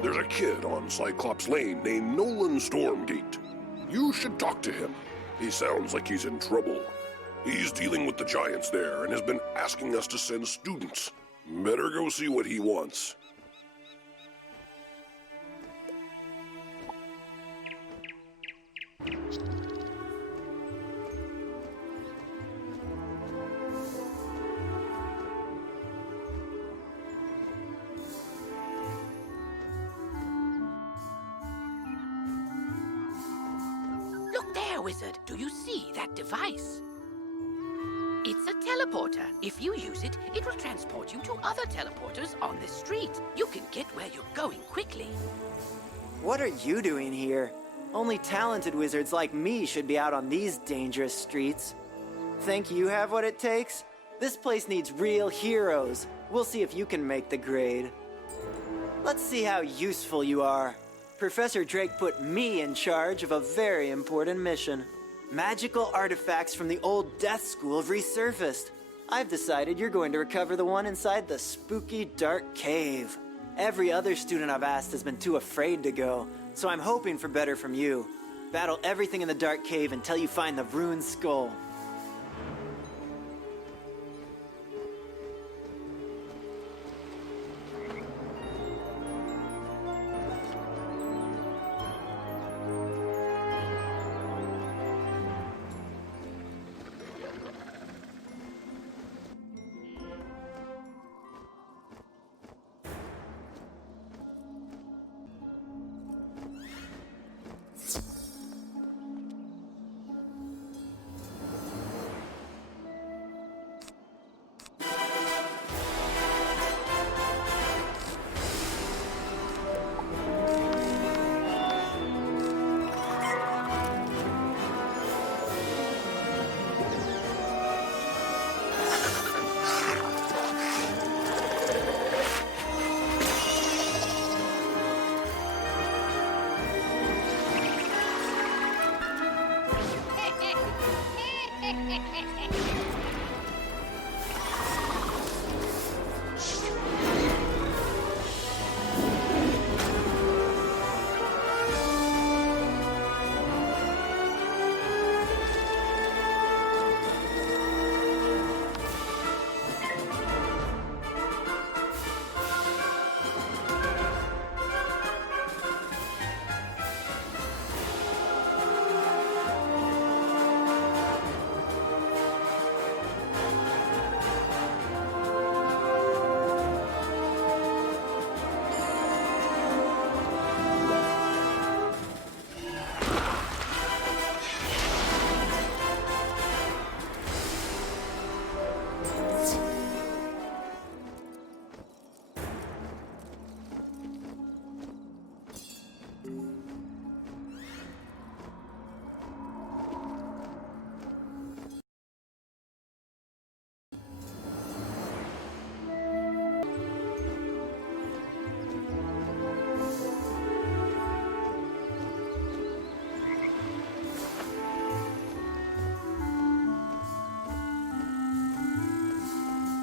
There's a kid on Cyclops Lane named Nolan Stormgate. You should talk to him. He sounds like he's in trouble. He's dealing with the giants there and has been asking us to send students. Better go see what he wants. Look there, Wizard. Do you see that device? It's a teleporter. If you use it, it will transport you to other teleporters on this street. You can get where you're going quickly. What are you doing here? Only talented wizards like me should be out on these dangerous streets. Think you have what it takes? This place needs real heroes. We'll see if you can make the grade. Let's see how useful you are. Professor Drake put me in charge of a very important mission. Magical artifacts from the old Death School have resurfaced. I've decided you're going to recover the one inside the spooky dark cave. Every other student I've asked has been too afraid to go, so I'm hoping for better from you. Battle everything in the dark cave until you find the ruined skull.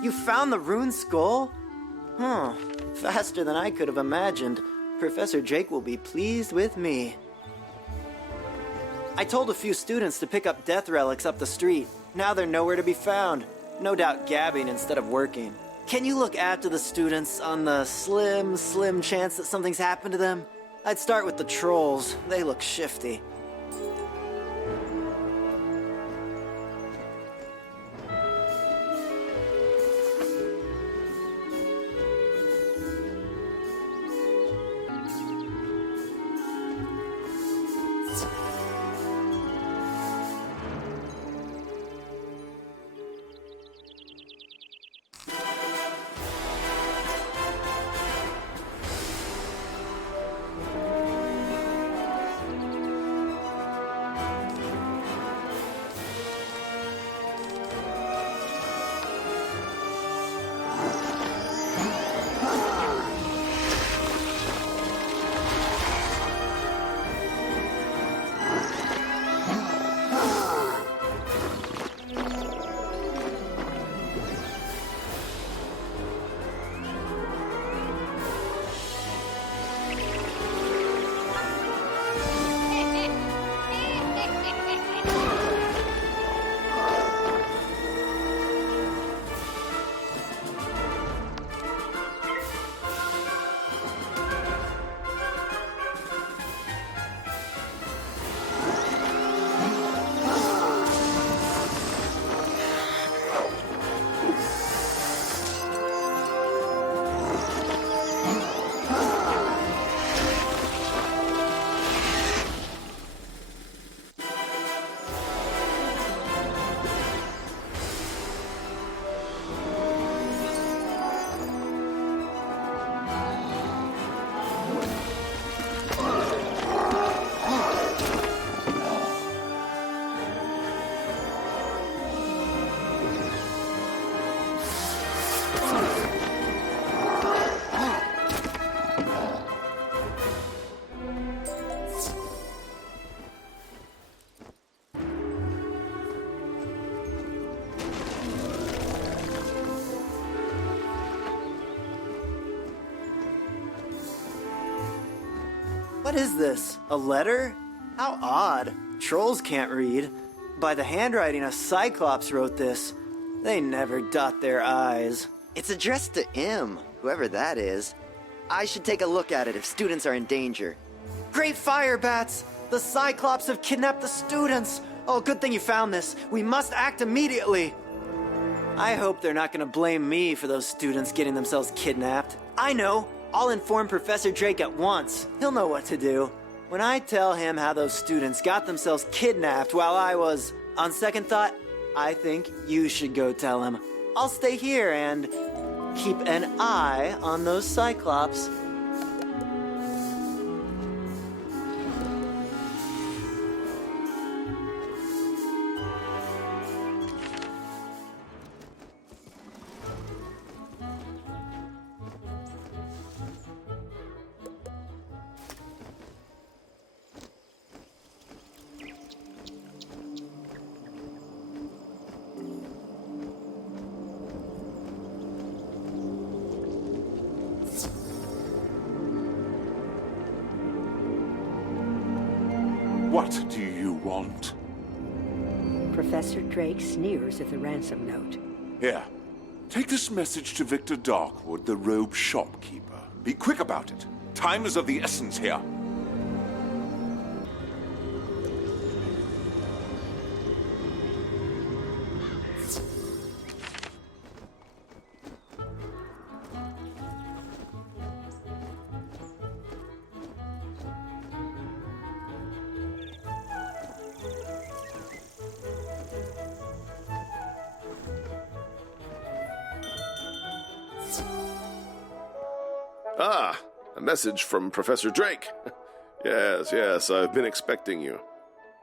You found the ruined skull? Huh. Faster than I could have imagined. Professor Jake will be pleased with me. I told a few students to pick up death relics up the street. Now they're nowhere to be found. No doubt gabbing instead of working. Can you look after the students on the slim chance that something's happened to them? I'd start with the trolls. They look shifty. What is this? A letter? How odd. Trolls can't read. By the handwriting, a Cyclops wrote this. They never dot their I's. It's addressed to him, whoever that is. I should take a look at it if students are in danger. Great fire, Bats! The Cyclops have kidnapped the students! Oh, good thing you found this. We must act immediately. I hope they're not gonna blame me for those students getting themselves kidnapped. I know! I'll inform Professor Drake at once. He'll know what to do. When I tell him how those students got themselves kidnapped while I was... On second thought, I think you should go tell him. I'll stay here and keep an eye on those Cyclops. What do you want? Professor Drake sneers at the ransom note. Here, take this message to Victor Darkwood, the robe shopkeeper. Be quick about it. Time is of the essence here. Ah, a message from Professor Drake. Yes, I've been expecting you.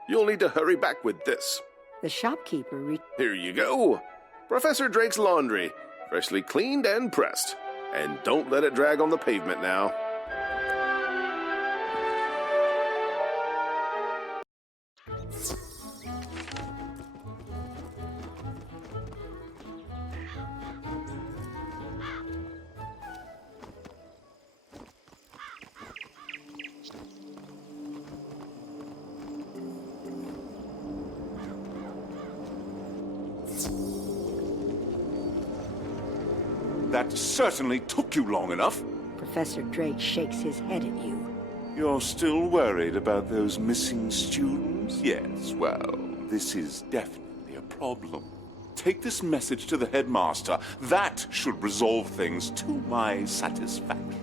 You'll need to hurry back with this. The shopkeeper Here you go. Professor Drake's laundry, freshly cleaned and pressed. And don't let it drag on the pavement now. That certainly took you long enough. Professor Drake shakes his head at you. You're still worried about those missing students? Yes, well, this is definitely a problem. Take this message to the headmaster. That should resolve things to my satisfaction.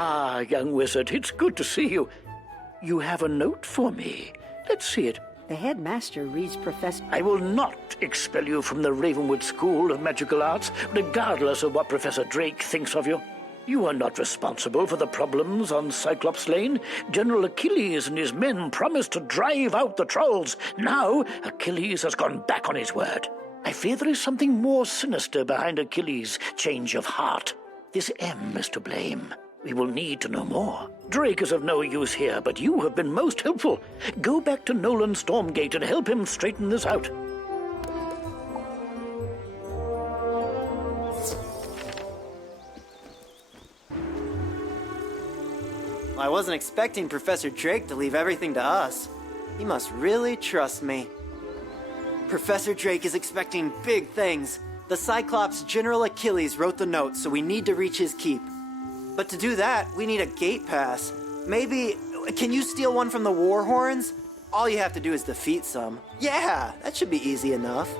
Ah, young wizard, it's good to see you. You have a note for me. Let's see it. The headmaster reads Professor... I will not expel you from the Ravenwood School of Magical Arts, regardless of what Professor Drake thinks of you. You are not responsible for the problems on Cyclops Lane. General Achilles and his men promised to drive out the trolls. Now, Achilles has gone back on his word. I fear there is something more sinister behind Achilles' change of heart. This M is to blame. We will need to know more. Drake is of no use here, but you have been most helpful. Go back to Nolan Stormgate and help him straighten this out. I wasn't expecting Professor Drake to leave everything to us. He must really trust me. Professor Drake is expecting big things. The Cyclops General Achilles wrote the note, so we need to reach his keep. But to do that, we need a gate pass. Maybe, can you steal one from the War Horns? All you have to do is defeat some. Yeah, that should be easy enough.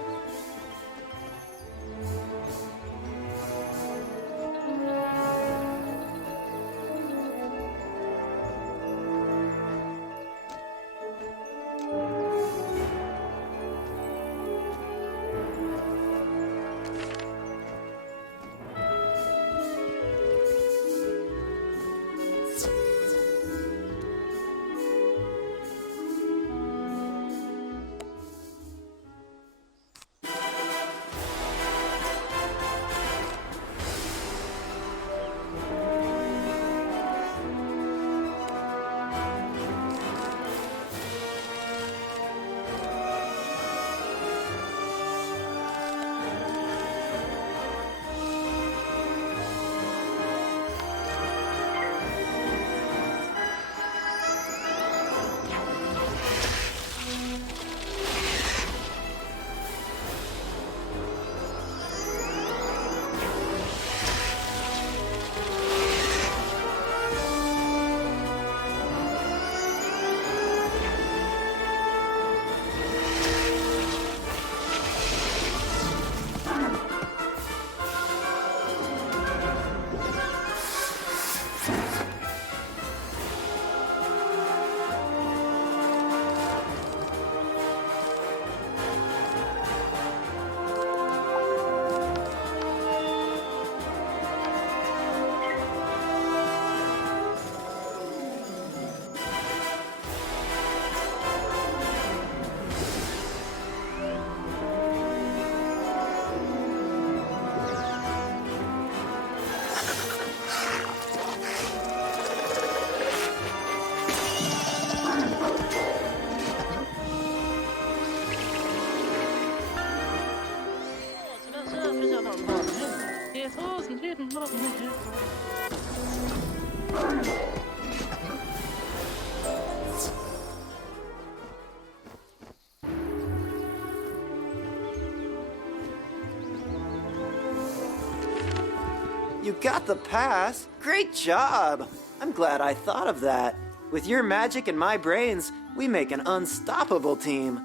got the pass. Great job. I'm glad I thought of that. With your magic and my brains, we make an unstoppable team.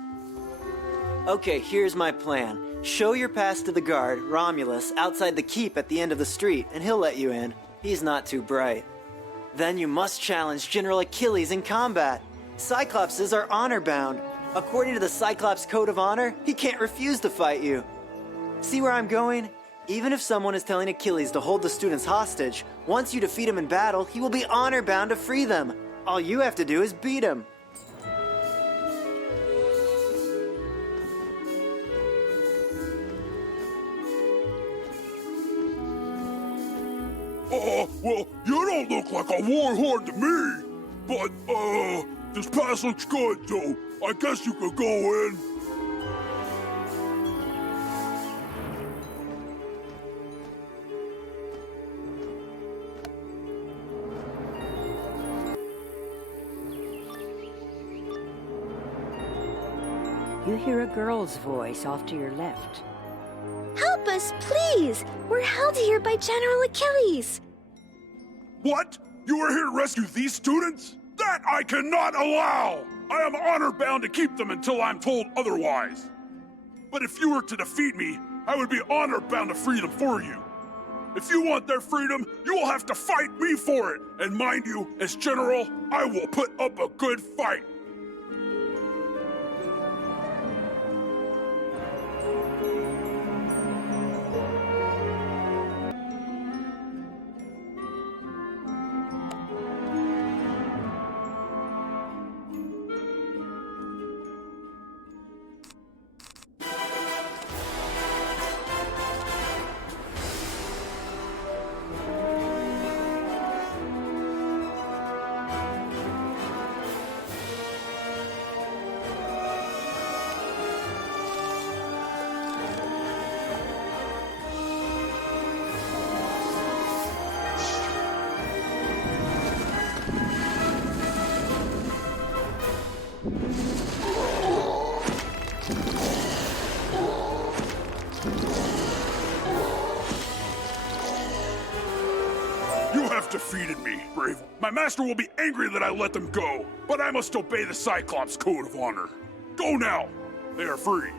Okay, here's my plan. Show your pass to the guard, Romulus, outside the keep at the end of the street, and he'll let you in. He's not too bright. Then you must challenge General Achilles in combat. Cyclopses are honor-bound. According to the Cyclops Code of Honor, he can't refuse to fight you. See where I'm going? Even if someone is telling Achilles to hold the students hostage, once you defeat him in battle, he will be honor-bound to free them. All you have to do is beat him. Well, you don't look like a warlord to me. But, this pass looks good, so I guess you could go in. You hear a girl's voice off to your left. Help us, please! We're held here by General Achilles! What? You are here to rescue these students? That I cannot allow! I am honor-bound to keep them until I'm told otherwise. But if you were to defeat me, I would be honor-bound to free them for you. If you want their freedom, you will have to fight me for it. And mind you, as general, I will put up a good fight. Defeated me, brave. My master will be angry that I let them go, but I must obey the Cyclops Code of Honor. Go now. They are free.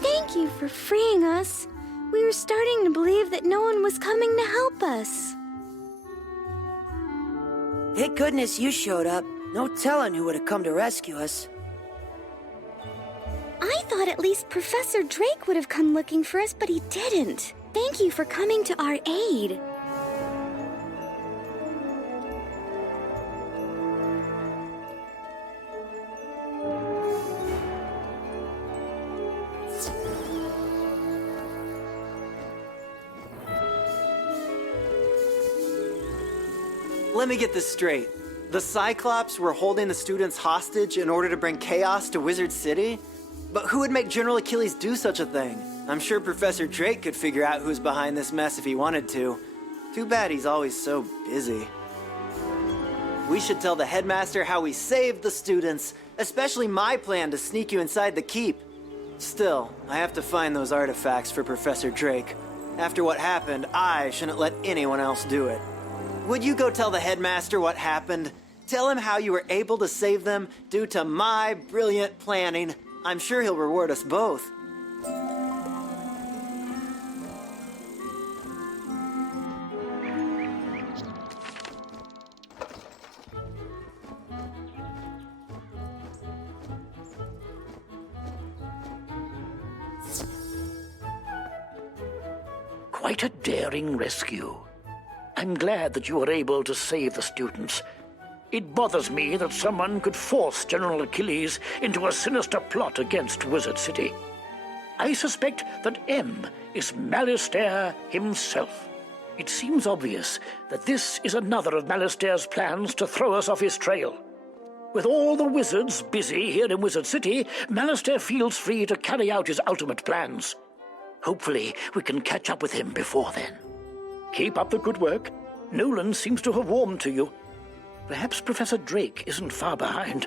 Thank you for freeing us. We were starting to believe that no one was coming to help us. Thank goodness you showed up. No telling who would have come to rescue us. I thought at least Professor Drake would have come looking for us, but he didn't. Thank you for coming to our aid. Let me get this straight. The Cyclops were holding the students hostage in order to bring chaos to Wizard City? But who would make General Achilles do such a thing? I'm sure Professor Drake could figure out who's behind this mess if he wanted to. Too bad he's always so busy. We should tell the headmaster how we saved the students, especially my plan to sneak you inside the keep. Still, I have to find those artifacts for Professor Drake. After what happened, I shouldn't let anyone else do it. Would you go tell the headmaster what happened? Tell him how you were able to save them due to my brilliant planning. I'm sure he'll reward us both. Quite a daring rescue. I'm glad that you were able to save the students. It bothers me that someone could force General Achilles into a sinister plot against Wizard City. I suspect that M is Malastare himself. It seems obvious that this is another of Malastare's plans to throw us off his trail. With all the wizards busy here in Wizard City, Malastare feels free to carry out his ultimate plans. Hopefully, we can catch up with him before then. Keep up the good work. Nolan seems to have warmed to you. Perhaps Professor Drake isn't far behind.